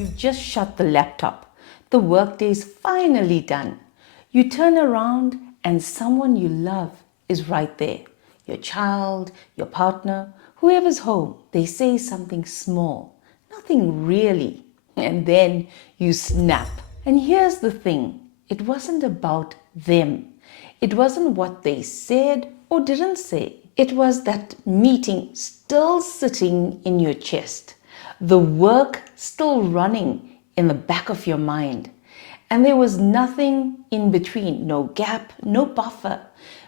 You've just shut the laptop. The workday's finally done. You turn around and someone you love is right there. Your child, your partner, whoever's home. They say something small, nothing really. And then you snap. And here's the thing. It wasn't about them. It wasn't what they said or didn't say. It was that meeting still sitting in your chest. The work still running in the back of your mind. And there was nothing in between, no gap, no buffer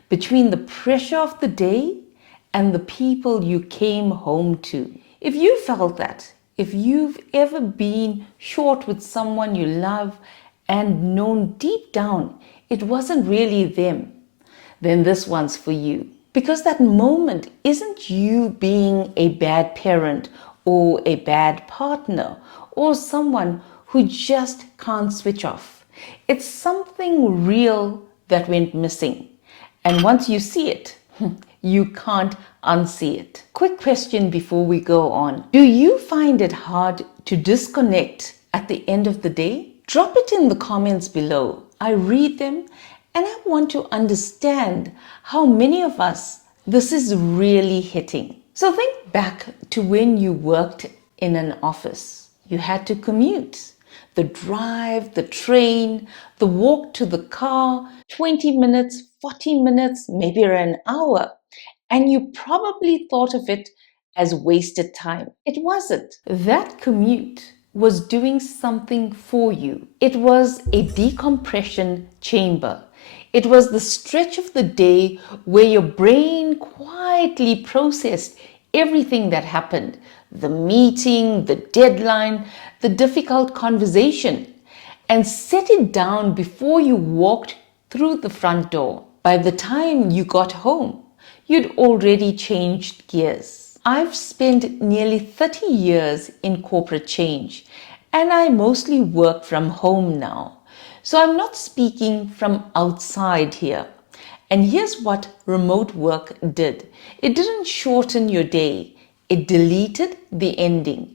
between the pressure of the day and the people you came home to. If you felt that, if you've ever been short with someone you love and known deep down it wasn't really them, then this one's for you. Because that moment isn't you being a bad parent or a bad partner or someone who just can't switch off. It's something real that went missing. And once you see it, you can't unsee it. Quick question before we go on. Do you find it hard to disconnect at the end of the day? Drop it in the comments below. I read them and I want to understand how many of us this is really hitting. So think back to when you worked in an office. You had to commute. The drive, the train, the walk to the car, 20 minutes, 40 minutes, maybe an hour. And you probably thought of it as wasted time. It wasn't. That commute was doing something for you. It was a decompression chamber. It was the stretch of the day where your brain quietly processed everything that happened. The meeting, the deadline, the difficult conversation, and set it down before you walked through the front door. By the time you got home, you'd already changed gears. I've spent nearly 30 years in corporate change, and I mostly work from home now. So I'm not speaking from outside here. And here's what remote work did. It didn't shorten your day. It deleted the ending.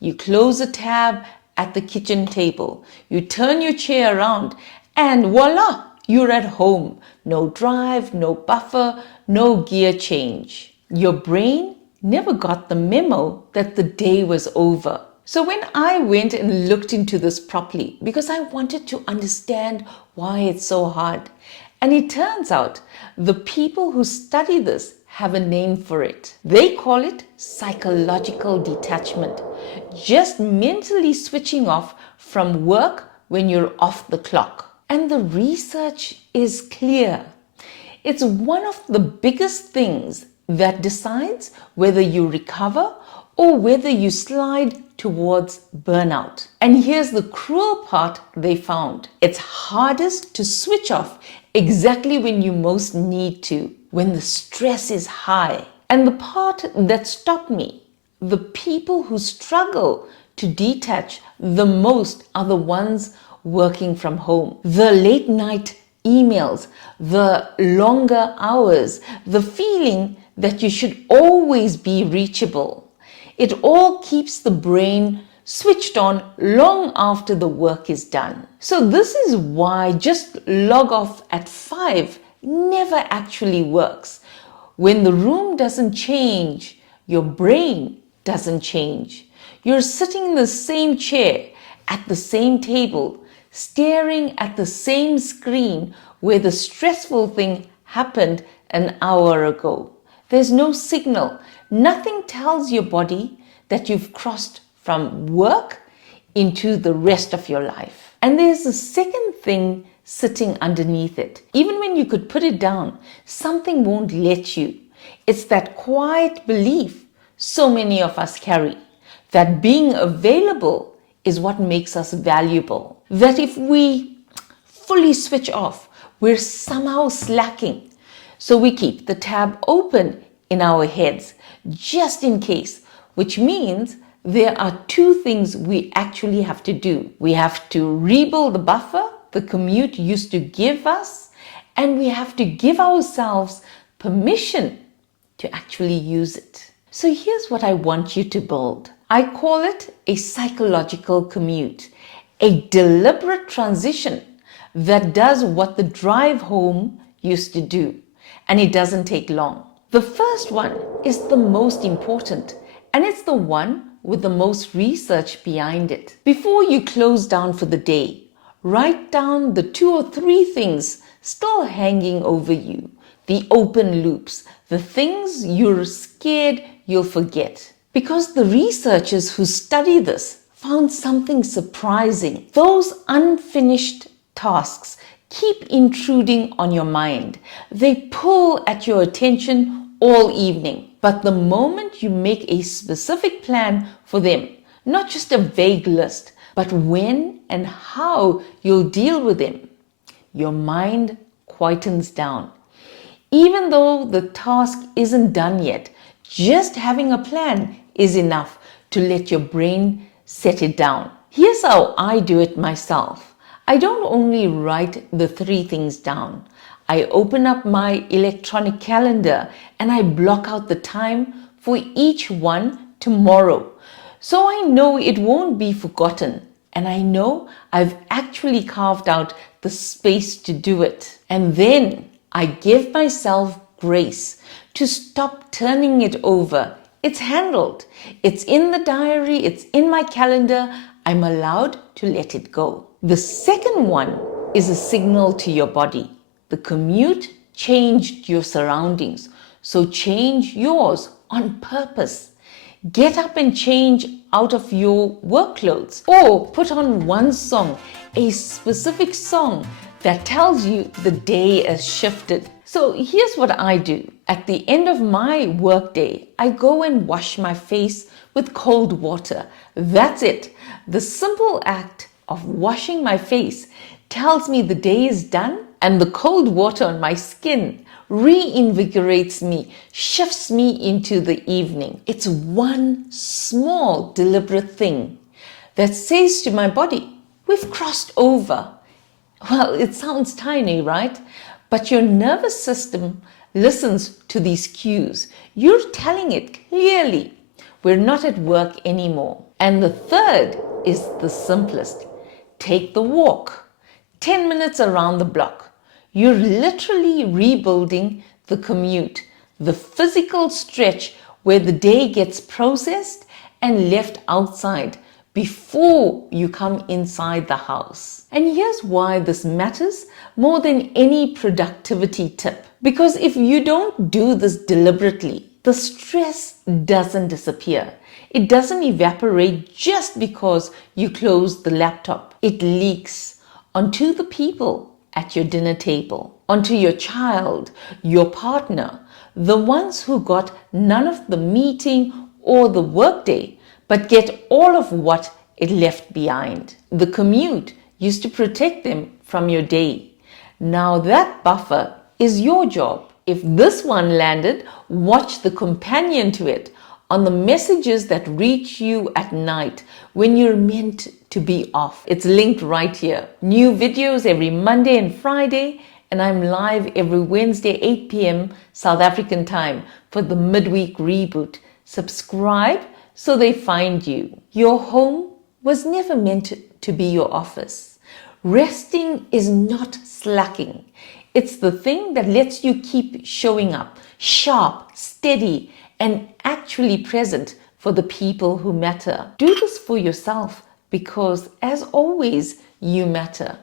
You close a tab at the kitchen table. You turn your chair around and voila, you're at home. No drive, no buffer, no gear change. Your brain never got the memo that the day was over. So when I went and looked into this properly, because I wanted to understand why it's so hard, and it turns out the people who study this have a name for it. They call it psychological detachment. Just mentally switching off from work when you're off the clock. And the research is clear. It's one of the biggest things that decides whether you recover or whether you slide towards burnout. And here's the cruel part they found. It's hardest to switch off exactly when you most need to, when the stress is high. And the part that stopped me, the people who struggle to detach the most are the ones working from home. The late night emails, the longer hours, the feeling that you should always be reachable. It all keeps the brain switched on long after the work is done. So this is why just log off at 5 never actually works. When the room doesn't change, your brain doesn't change. You're sitting in the same chair, at the same table, staring at the same screen where the stressful thing happened an hour ago. There's no signal. Nothing tells your body that you've crossed from work into the rest of your life. And there's a second thing sitting underneath it. Even when you could put it down, something won't let you. It's that quiet belief so many of us carry, that being available is what makes us valuable. That if we fully switch off, we're somehow slacking. So we keep the tab open in our heads, just in case, which means there are two things we actually have to do. We have to rebuild the buffer the commute used to give us, and we have to give ourselves permission to actually use it. So here's what I want you to build. I call it a psychological commute, a deliberate transition that does what the drive home used to do, and it doesn't take long. The first one is the most important, and it's the one with the most research behind it. Before you close down for the day, write down the 2 or 3 things still hanging over you, the open loops, the things you're scared you'll forget. Because the researchers who study this found something surprising. Those unfinished tasks keep intruding on your mind. They pull at your attention all evening. But the moment you make a specific plan for them, not just a vague list, but when and how you'll deal with them, your mind quietens down. Even though the task isn't done yet, just having a plan is enough to let your brain set it down. Here's how I do it myself. I don't only write the 3 things down. I open up my electronic calendar and I block out the time for each one tomorrow. So I know it won't be forgotten, and I know I've actually carved out the space to do it. And then I give myself grace to stop turning it over. It's handled. It's in the diary. It's in my calendar. I'm allowed to let it go. The second one is a signal to your body. The commute changed your surroundings, so change yours on purpose. Get up and change out of your work clothes, or put on one song, a specific song that tells you the day has shifted. So here's what I do. At the end of my workday, I go and wash my face with cold water. That's it. The simple act of washing my face tells me the day is done, and the cold water on my skin reinvigorates me, shifts me into the evening. It's one small, deliberate thing that says to my body, we've crossed over. Well, it sounds tiny, right? But your nervous system listens to these cues. You're telling it clearly, we're not at work anymore. And the third is the simplest. Take the walk. 10 minutes around the block. You're literally rebuilding the commute, the physical stretch where the day gets processed and left outside before you come inside the house. And here's why this matters more than any productivity tip. Because if you don't do this deliberately, the stress doesn't disappear. It doesn't evaporate just because you close the laptop. It leaks onto the people at your dinner table, onto your child, your partner, the ones who got none of the meeting or the workday, but get all of what it left behind. The commute used to protect them from your day. Now that buffer is your job. If this one landed, watch the companion to it on the messages that reach you at night when you're meant to be off. It's linked right here. New videos every Monday and Friday, and I'm live every Wednesday, 8 p.m. South African time for the midweek reboot. Subscribe so they find you. Your home was never meant to be your office. Resting is not slacking. It's the thing that lets you keep showing up, sharp, steady, and actually present for the people who matter. Do this for yourself because, as always, you matter.